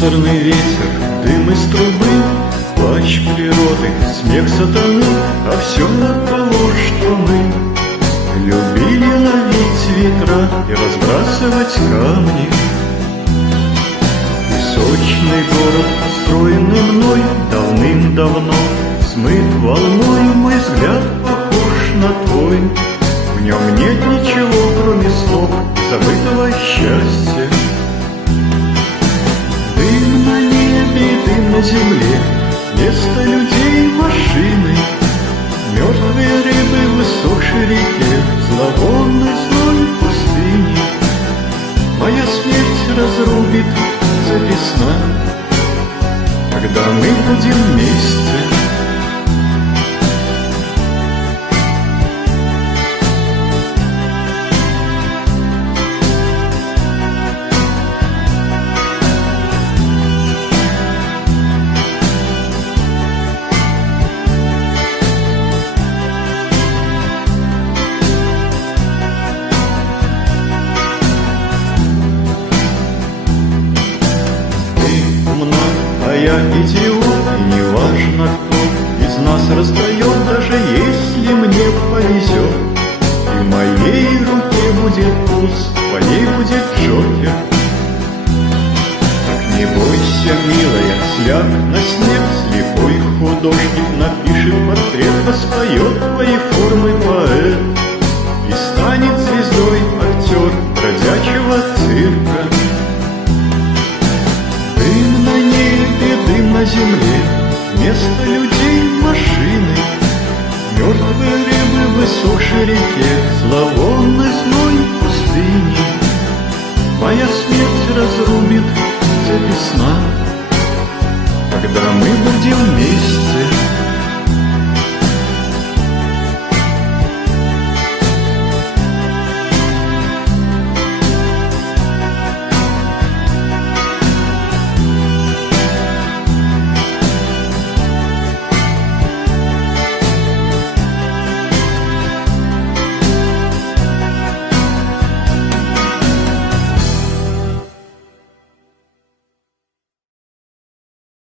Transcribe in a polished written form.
Мусорный ветер, дым из трубы, плач природы, смех сатаны, а все от того, что мы любили ловить ветра и разбрасывать камни. Песочный город, построенный мной давным-давно, смыт волной, мой взгляд похож на твой. В нем нет ничего, кроме слов и забытого счастья. Дым на небе, дым на земле, вместо людей машины, мертвые рыбы в высохшей реке, зловонной злой пустыни. Моя смерть разрубит цепь весна, когда мы будем вместе. А я идиот, и неважно, кто из нас раздает, даже если мне повезет. И в моей руке будет туз, в твоей будет джокер. Так не бойся, милая, сляг на снег, слепой художник напишет портрет, воспоет твои формы поэт и станет звездой актер бродячего цирка. Дым на небе, дым на земле, вместо людей машины, мертвые рыбы в высохшей реке, зловонной злой пустыни. Моя смерть разрубит цепи сна, когда мы будем вместе.